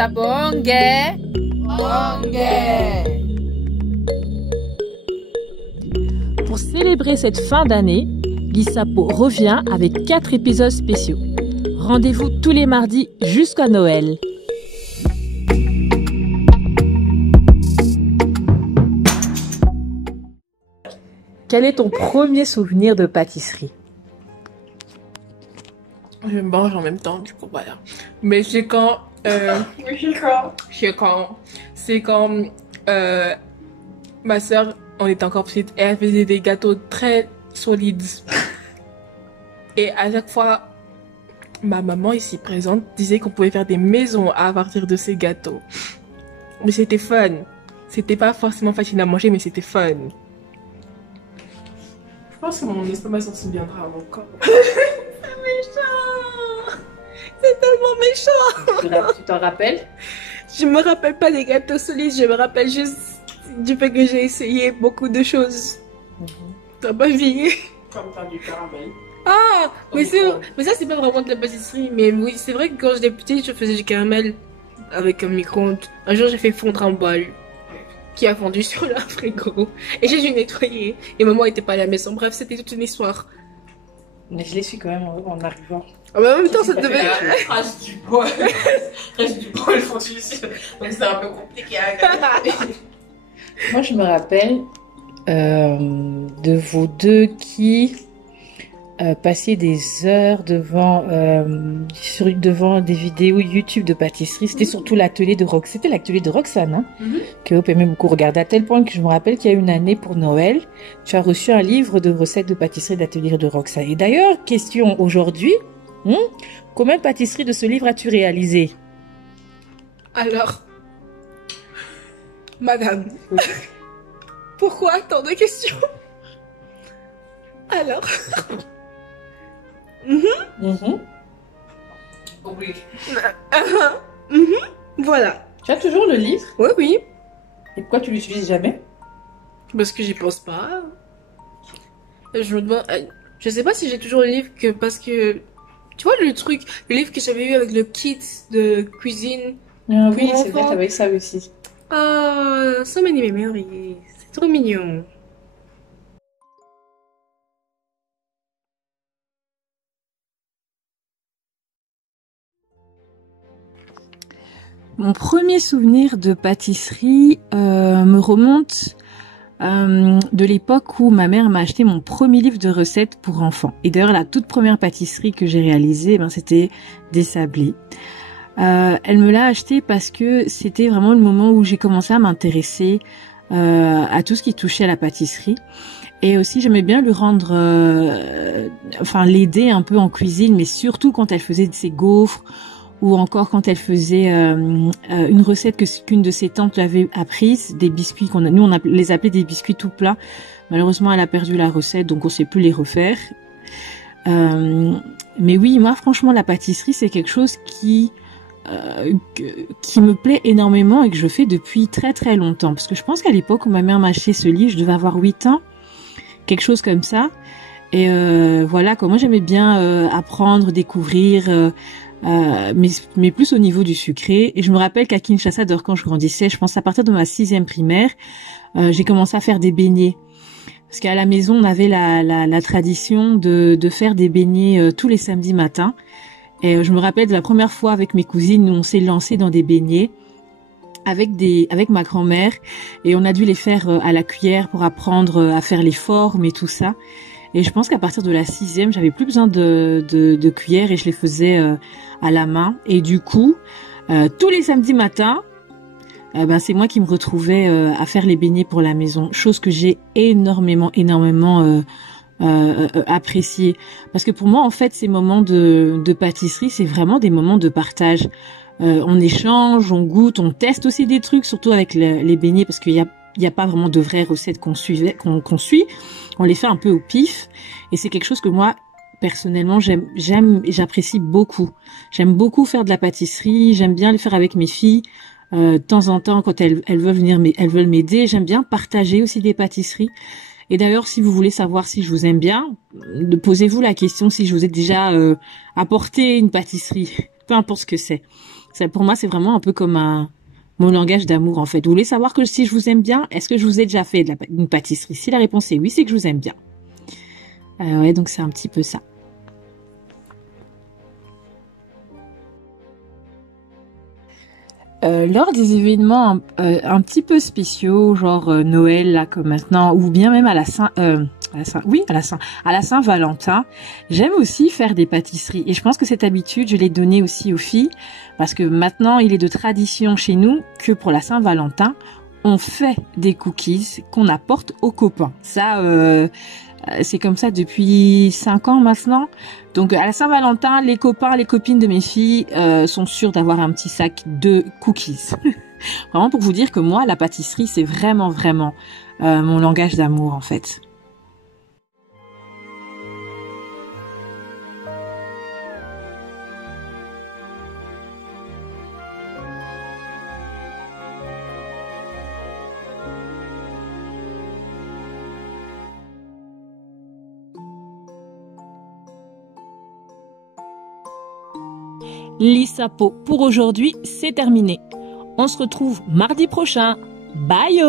Lisabonge. Pour célébrer cette fin d'année, Lisapo revient avec 4 épisodes spéciaux. Rendez-vous tous les mardis jusqu'à Noël. Quel est ton premier souvenir de pâtisserie? Je mange en même temps, du coup, voilà. Mais c'est quand... C'est quand ma soeur, on était encore petite, et elle faisait des gâteaux très solides. Et à chaque fois, ma maman ici présente disait qu'on pouvait faire des maisons à partir de ces gâteaux. Mais c'était fun. C'était pas forcément facile à manger, mais c'était fun. Je pense que mon estomac s'en souviendra à mon corps. C'est méchant! C'est tellement méchant! Tu t'en rappelles? Je me rappelle pas des gâteaux solides, je me rappelle juste du fait que j'ai essayé beaucoup de choses dans ma vie. Comme faire du caramel. Ah! Mais ça c'est pas vraiment de la pâtisserie, mais oui, c'est vrai que quand j'étais petite, je faisais du caramel avec un micro-ondes. Un jour j'ai fait fondre un bol qui a fondu sur le frigo et j'ai dû nettoyer et maman était pas à la maison. Bref, c'était toute une histoire. Mais je l'ai su quand même en arrivant. Ah bah en même temps ça devait... Reste du bol. Reste du bol fondu sur. Donc c'est un peu compliqué à regarder. Moi je me rappelle de vous deux qui passiez des heures devant des vidéos YouTube de pâtisserie. C'était surtout l'atelier de Roxane. C'était l'atelier de Roxane, hein, que vous aimez beaucoup regarder. À tel point que je me rappelle qu'il y a une année pour Noël, tu as reçu un livre de recettes de pâtisserie d'atelier de Roxane. Et d'ailleurs, question aujourd'hui, combien de pâtisseries de ce livre as-tu réalisé? Alors, madame, pourquoi tant de questions? Alors... Oui. Voilà. Tu as toujours le livre? Oui, oui. Et pourquoi tu l'utilises jamais? Parce que j'y pense pas. Je me demande... Je sais pas si j'ai toujours le livre parce que... Tu vois le truc, le livre que j'avais eu avec le kit de cuisine. Ah, pour oui, c'est vrai, enfants. t'avais ça aussi. Ah, so many memories. C'est trop mignon. Mon premier souvenir de pâtisserie me remonte de l'époque où ma mère m'a acheté mon premier livre de recettes pour enfants. Et d'ailleurs, la toute première pâtisserie que j'ai réalisée, c'était des sablés. Elle me l'a acheté parce que c'était vraiment le moment où j'ai commencé à m'intéresser à tout ce qui touchait à la pâtisserie. Et aussi, j'aimais bien lui rendre, l'aider un peu en cuisine, mais surtout quand elle faisait ses gaufres, ou encore quand elle faisait une recette qu'une de ses tantes lui avait apprise, des biscuits nous on les appelait des biscuits tout plats. Malheureusement, elle a perdu la recette, donc on sait plus les refaire. Mais oui, moi franchement, la pâtisserie, c'est quelque chose qui me plaît énormément et que je fais depuis très très longtemps. Parce que je pense qu'à l'époque où ma mère m'a acheté ce livre, je devais avoir 8 ans, quelque chose comme ça. Et voilà, moi j'aimais bien apprendre, découvrir... mais plus au niveau du sucré. Et je me rappelle qu'à Kinshasa, d'ailleurs, quand je grandissais, je pense à partir de ma 6e primaire, j'ai commencé à faire des beignets. Parce qu'à la maison, on avait la tradition de faire des beignets tous les samedis matins. Et je me rappelle de la première fois avec mes cousines, où on s'est lancé dans des beignets avec ma grand-mère. Et on a dû les faire à la cuillère pour apprendre à faire les formes et tout ça. Et je pense qu'à partir de la 6e, j'avais plus besoin de cuillère et je les faisais à la main. Et du coup, tous les samedis matins, c'est moi qui me retrouvais à faire les beignets pour la maison. Chose que j'ai énormément apprécié. Parce que pour moi, en fait, ces moments de pâtisserie, c'est vraiment des moments de partage. On échange, on goûte, on teste aussi des trucs, surtout avec les beignets, parce qu'il y a pas vraiment de vraies recettes qu'on suit. On les fait un peu au pif. Et c'est quelque chose que moi, personnellement, j'aime et j'apprécie beaucoup. J'aime beaucoup faire de la pâtisserie. J'aime bien le faire avec mes filles. De temps en temps, quand elles veulent m'aider. J'aime bien partager aussi des pâtisseries. Et d'ailleurs, si vous voulez savoir si je vous aime bien, posez-vous la question si je vous ai déjà apporté une pâtisserie. Peu importe ce que c'est. Pour moi, c'est vraiment un peu comme mon langage d'amour, en fait. Vous voulez savoir que si je vous aime bien, est-ce que je vous ai déjà fait une pâtisserie? Si la réponse est oui, c'est que je vous aime bien. Ouais, donc c'est un petit peu ça. Lors des événements un petit peu spéciaux, genre Noël là comme maintenant, ou bien même à la Saint-Valentin, j'aime aussi faire des pâtisseries. Et je pense que cette habitude, je l'ai donnée aussi aux filles, parce que maintenant, il est de tradition chez nous que pour la Saint-Valentin, on fait des cookies qu'on apporte aux copains. Ça, c'est comme ça depuis 5 ans maintenant. Donc à la Saint-Valentin, les copains, les copines de mes filles sont sûrs d'avoir un petit sac de cookies. Vraiment pour vous dire que moi, la pâtisserie, c'est vraiment, vraiment mon langage d'amour en fait. L'ISAPO pour aujourd'hui, c'est terminé. On se retrouve mardi prochain. Bye!